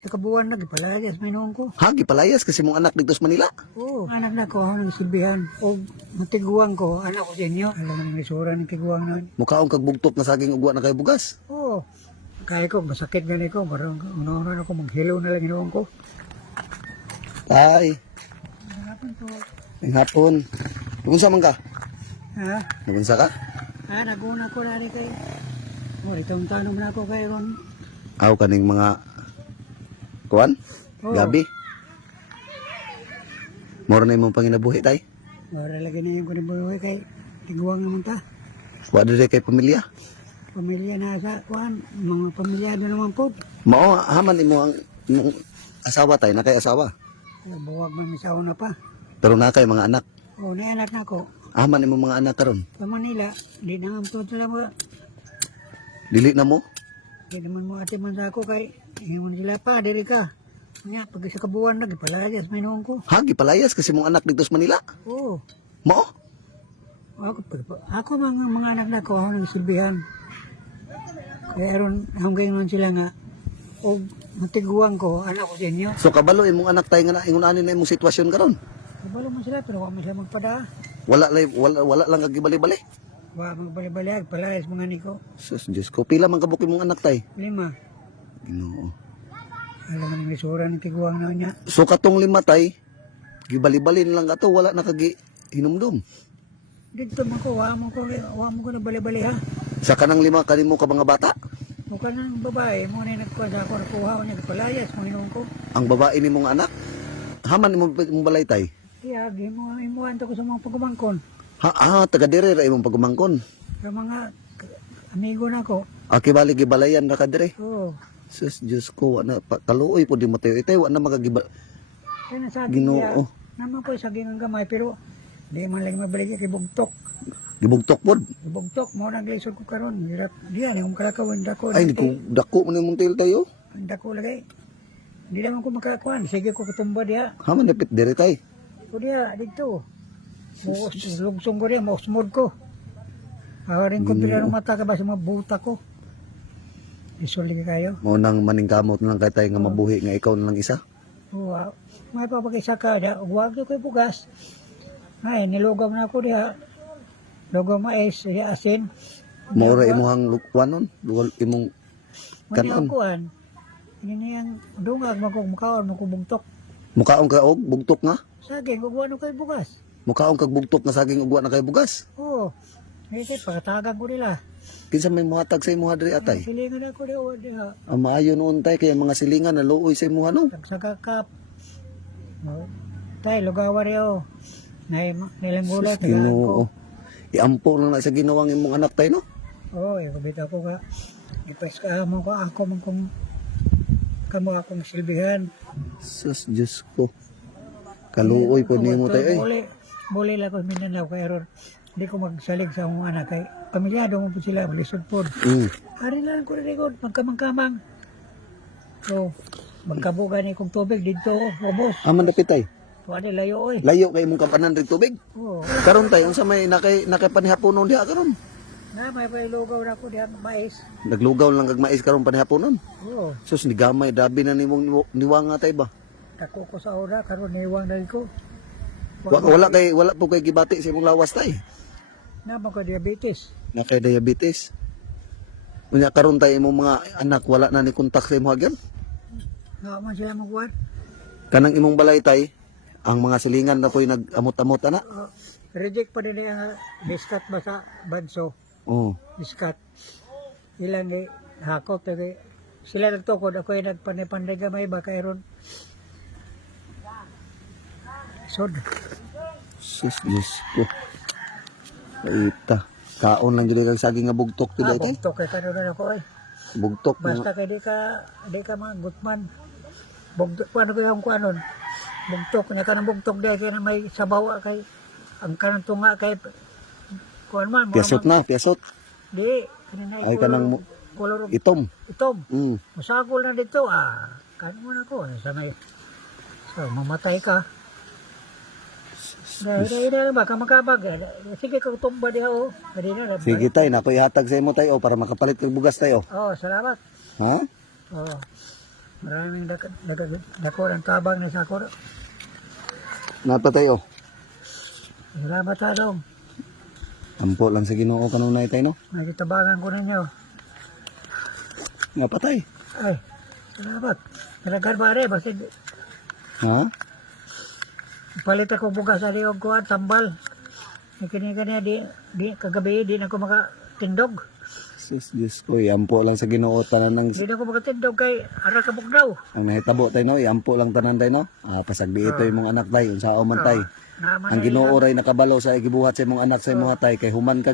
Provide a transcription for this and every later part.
Sa kabuuan na, gipalayas may noon ko. Ha, gipalayas kasi mong anak dito sa Manila. Oo, anak na ko, ako nagsilbihan. O matiguang ko, anak ko sa inyo. Alam mo ng isura ng tiguang na. Mukhaong kagbugtok na saging ugwa na kay bugas. Oo. Kaya ko, masakit gani ko. Parang una-una ako, maghilo na lang inuwan ko. Tay, Hanapan to. ng hapon. Nagunsa man ka? Ha? Nagunsa ka? Naguna ko na rin kayo. O, itong tanong na ako kayo ron. Aw kaning mga kuan? Oo. Gabi. Moro na imong panginabuhi tay. Wala lagi na yung kunibuhi kay tiguang naman ta. Wa diri kay pamilya. Pamilya na sa kuhan. Mga pamilyado naman po. Mao haman imo ang imong asawa tay, na kay asawa. Buwag man sa una pa. Pero na kay mga anak. O, naanak na ko. Haman imo mga anak karon. Sa Manila, di na nga po sila mo. Dili na mo. Di naman mo ate man sa ako kay. Ngayon sila pa, diri ka. Nga, pag sa kabuuan na, gipalayas may noon ko. Ha, gipalayas kasi mong anak dito sa Manila. Oo. Mao. Ako mga anak na ko, ako nagsilbihan. Kaya ron, hanggang man sila nga, o matiguang ko, anak ko sa inyo. So kabalo imong anak tay nga na ingon ani na imong sitwasyon karon. Kabalo man sila, pero wala man sila magpada. Wala lang kagibali-bali. Wala magbali-bali, palayas mga niko. Sus, Diyos ko. Pila man kabuk imong anak tay? 5. Ginoo. Alam mo ng isura ng tiguang na niya. So katong 5 tay, gibali-balin lang ato, wala na kagi hinumdum. Dito man ko, wala mo ko na bali-bali ha. Sa kanang 5 kanimo ka mga bata, Mukha ng babae, mo na nagkuha sa ako, nakuha ko niya, palayas, mga inuong ko. ang babae nimong anak, haman imong balay tay. Kaya, imuhan to ko sa mga pagumangkon. Taga dire ra imong pagumangkon. Sa mga amigo na ko. Akibali gibalayan ra ka dire. Oo. Sus, Diyos ko, ana kaluoy po di mo tayo. Itay, wala na magagiba. Kaya nasaging Ginoo. niya, naman ko saging ang gamay, pero di man lang mabalik kay bugtok. Gibugtok pod. Bugtok, mo nang lisod ko karon. Hirap, diyan, yung kalakawin dako. Ay, ko dako man imong tail tayo. Ang dako lagay. Hindi naman ko makakuan. Sige ko kutumba diya. Haman dapit dire tay. O diya, dito. Lugsong ko diya, mausmod ko. Awarin ko pila ng mata ka ba sa mga buta ko. Isuli kayo. Mo nang maningkamot na lang kay tay nga mabuhi nga ikaw na lang isa. Wow. May papakisa ka diya. Huwag ko yung bugas. Ay, nilugaw na ako diya. Lugaw mais, diya asin. Maura imuhang lukwanon, luwal imong kanon. Kuan. Ini yang dungag magkakaon magkubugtok. Mukaong ka og bugtok nga. Saging, huwag ano kayo bugas. Mukaong kag bugtok nga saging ugwa na kay bugas. Oo. Ngayon, pagkatagan ko nila. Kinsa may muhatag sa imuha diri atay? Silingan ako diya. O diya. Ang maayo noon tay kay mga silingan na luoy sa imuha no. Tagsagakap. Tay, lugawa rin ako. Nilanggula, tagaan ko. Ginoo. Iampo lang na sa ginawang imong anak tay no. Oo, ikabit ako ka. Ipes ka mo ko, ako man kung kamo akong silbihan. Sus Diyos ko. Kaluoy po nimo tay ay. Buli lang ko minanaw kay Aaron. Hindi ko magsalig sa akong anak kay pamilyado mo po sila, malisod po. Hari lang ko rin ko, magkamang-kamang. So, magkabugan kong tubig dito, ubos. Aman dapit tay. Wala layo oy. Layo kay imong kapanan rig tubig. Oo. Karon tay unsa may nakay panihaponon diha karon? Na may lugaw na ko diyan mais. Naglugaw lang kag mais karon panihaponon. Oo. Sus ni gamay dabi na nimong niwanga tay ba? Tako ko sa ora karon niwang dali ko. Wala po kay gibati sa imong lawas tay. Na ko diabetes. Na kay diabetes. Unya karon tay imong mga anak wala na ni kontak sa imong agyan. Nga man sila magkuhan. Kanang imong balay tay, ang mga silingan na po'y nag-amot-amot ana. Reject pa din ang diskat ba sa banso. Oo. Diskat. Ilang hakot. Sila nagtukod. Ako ay nagpanay-panay gamay ba kayron. Sod. Sus, Diyos ko. Kaita. Kaon lang gini kag saging nga bugtok ti tay. Bugtok kay kanon ako eh. Bugtok Basta kay di ka mga gutman. Bugtok paano ko yung kuanon. Bugtok na kanang bugtok di kay na may sabaw kay ang kanang tunga kay kuan man. Piasot na, piasot. Di. Kanina Ay kanang kolor itom. itom. Mm. Masagol na dito kanin mo na ko. Sanay. So, mamatay ka. Dahil ba, kamakabag. Sige, kung tumba diha o. Sige tay, nakoy hatag sa imo tay o para makapalit ng bugas tayo. Oo, salamat. Ha? Oo. Maraming dako ng tabang na sa ako. Napatay oh. Salamat sa dong. Ampo lang sa Ginoo kanunay tay no. Nakitabangan ko ninyo. Napatay. Ay, salamat. Talagang pare, basta Ha? palit ako bukas sa liog ko at tambal. Kanya di kagabi, di na ako makatindog. Sus, Diyos ko, ampo lang sa Ginoo tanan ng Di na ako makatindog kay ara kabuk daw. ang nahitabo tay no, ampo lang tanan tay no. Pasagdi ito imong anak tay unsa man tay. Naman Ang na Ginoo ilan. ray nakabalao sa gibuhat sa imong anak sa imong tay kay human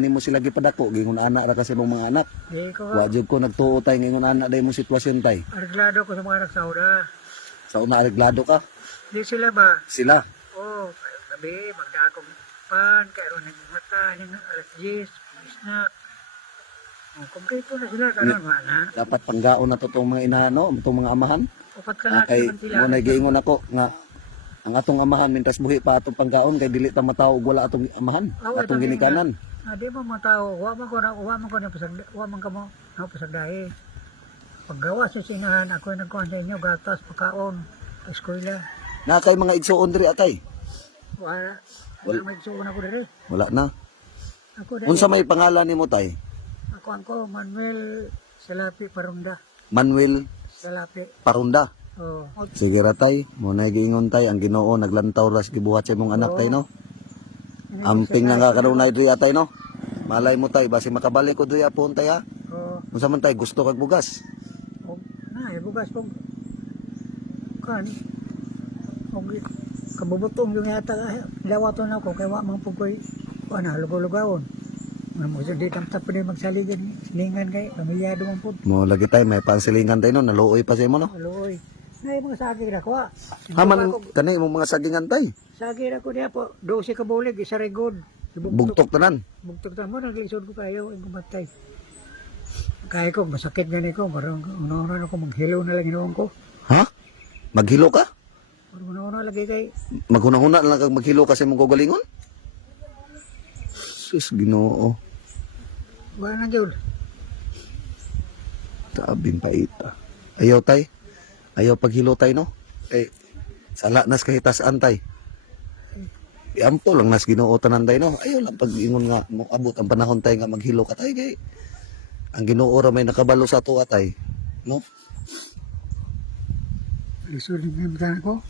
nimo sila gipadako gingon anak ra kasi imong mga anak. Di ko Wa jud ko nagtuo tay ngingon anak day mo sitwasyon tay. arreglado ko sa mga nagsauna. Sa una areglado ka Di sila ba? sila. Oh, gabi, magdakong pan, karon ng mata, ng alas 10, snack. Oh, kumpleto na sila, karon ba na? Dapat panggaon na to tong mga inano, tong mga amahan. Upat ka na Kay naman sila. mo nagiingon ako nga ang atong amahan mintas buhi pa atong panggaon kay dili ta mataw og wala atong amahan, atong ginikanan. Di mo mga tao, wa man ko na pasagda, wa man ka mo na pasagdahi. Paggawa sa sinahan, ako yung nagkuhan sa inyo, gatas, pagkaon, eskwela. Na kay mga igsuon diri atay. Wala. Wala may suon ako diri. Wala na. Ako diri. Unsa may pangalan nimo tay? Ako, Manuel Salapi Parunda. Manuel Salapi. Parunda. Oh. Sige ra tay, mo na giingon tay ang Ginoo naglantaw ra sa gibuhat sa imong anak tay no. Amping nga kanunay diri atay no. Malay mo tay basi makabalik ko diri apon tay ha. Oh. Unsa man tay gusto kag bugas? Oh. Na, bugas po. Kan. Og kabubutong yung yata lawaton ako kay wa man pug koy ana lugaw-lugawon. Mo sa di tamtap pa din magsaligan silingan kay pamilyado man pud. Mo lagi tay may pansilingan tay no, naluoy pa sa imo no. Aloy. Nay mga saging ra ko. Haman kani imong mga sagingan tay. Saging ra ko diha po 12 ka bulig isa ra good. Bugtok tanan. Bugtok ta mo naglisod ko kayo ang kumatay. Kaya ko masakit gani ko parang una-una ako maghilo na lang inuwan ko. Ha? Maghilo ka? Parang una-una lagi kay Maghuna-huna lang kag maghilo kasi mong kagalingon? Sus Ginoo. wala na jud. Tabing paita. Ayaw tay. Ayaw paghilo tay no. Eh sala nas kahitas-an tay. Iampo lang nas Ginoo tanan tay no. Ayaw lang pag-ingon nga mo abot ang panahon tay nga maghilo ka tay kay ang Ginoo ra may nakabalo sa ato tay. No? Lisod ng mga ko.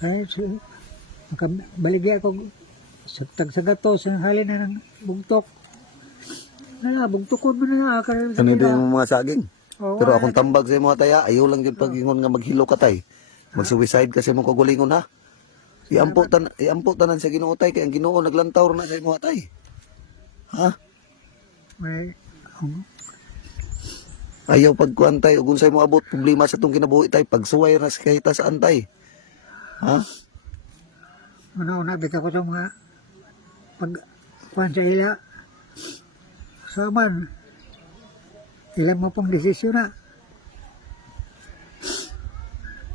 Ay so makabaligya ako sa gato sa halin na ng bugtok. Na bugtokon mo na karon Ano din yung mga saging? Oh, Pero akong tambag sa mga taya, ayaw lang yun pag-ingon nga maghilo ka tay. Mag-suicide kasi mo kagulingon ha. Iampo tanan sa Ginoo tay kay ang Ginoo naglantaw na sa imo tay. Ha? may Ayaw pagkuan tay ug unsay mo abot problema sa tong kinabuhi tay pagsuway ra sa kahit saan tay. Ha? una bitaw ko sa mga pag kuan sa ila. Saman. Ilang mo pang desisyon na.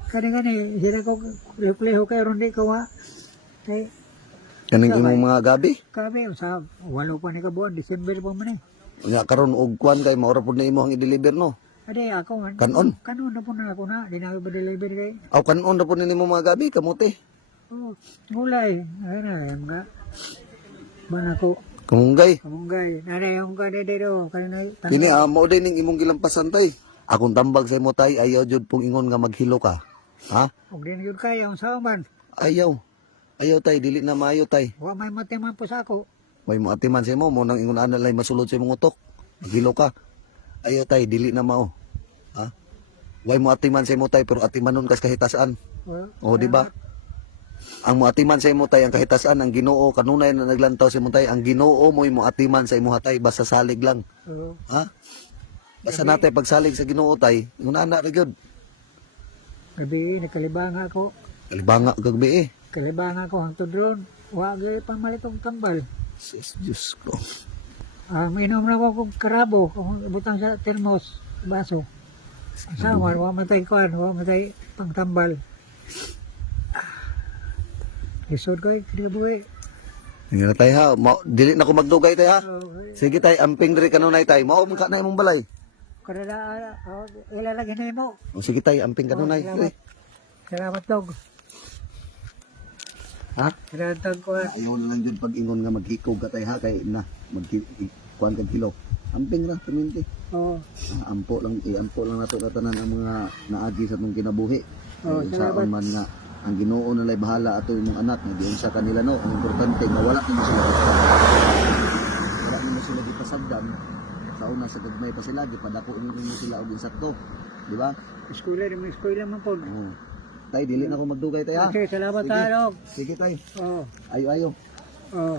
Kani sila ko leho kay ron di ko ha. Kay Kaning imong mga gabi. kami sa walo pa ni kabuan December pa man eh. Nga karon og kuan kay maura pud na imo ang i-deliver no. Ade ako man. Kanon. Kanon na po na ako na. Di na ako ba-deliver kay. Aw kanon na pud nimo mga gabi kamote. Oh, gulay. Ay na mga mana ko Kamunggay. kamunggay. Nana yung kani dito. Kanina Kini mao din ning imong gilampasan tay. Akong tambag sa imo tay ayaw jud pong ingon nga maghilo ka. Ha? og din yun kaya ang saman. Ayaw. Ayaw tay dili na maayo tay. Wa may matiman po sa ako. May mo atiman sa imo mo nang ingon ana lay masulod sa imong utok. Maghilo ka. Ayaw tay dili na mao. Ha? Way mo atiman sa imo tay pero atimanon kas kahitasaan. O di ba? Ang moatiman sa imo tay ang kahitasan ang Ginoo kanunay na naglantaw sa imo tay ang Ginoo mo imo atiman sa imo hatay basta salig lang. Oo. Ha? Basta natay pagsalig sa Ginoo tay, ingon ana ra gyud. Gabi nakalibanga ako. Kalibanga gagbi eh. Kalibanga ako hangtod ron. Wa gay pamalitong tambal. Sus Diyos ko. Minom na ako kong karabo. Kung butang sa termos, baso. Saman, wa matay kuan, wa matay pangtambal. Lisod ko kinabuhi. Ingon tay ha, dili na ko magdugay tay ha. Okay. Sige tay, amping diri kanunay tay. Mao man ka na imong balay. Kanada, ilalagay na mo. O sige tay, amping ka nun ay. Salamat. Salamat, dog. Ha? Salamat ko. Ayaw na lang dyan pag ingon nga maghikog ka tay ha, kay na, magkuhan kag kilo. Amping ra, kuminti. Oo. Ampo lang nato katanan ang mga naagi sa itong kinabuhi. Oh, Kung salamat. saan man nga, ang Ginoo na lay bahala ato imong anak, nga diyon sa kanila no, ang importante nga wala nimo sila. Wala nimo sila gipasagdan. Sa una sa gagmay pa sila, gipadako nimo sila og insakto. Di ba? Eskwela man po. Oo. Tay, dili na ko magdugay tay ha. Okay, salamat Sige. tayo, dog. Sige tay. Oo. Ayo. Oo.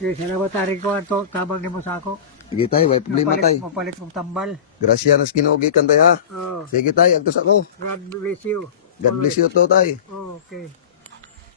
Okay, salamat tayo ko ato. Tabang ni mo sa ako. Sige tay, way problema tay. Mapalit kong tambal. Grasya nas Ginoo gikan tay ha. Oo. Sige tay, agtos ako. God bless you. God bless you to tay. Oh, okay.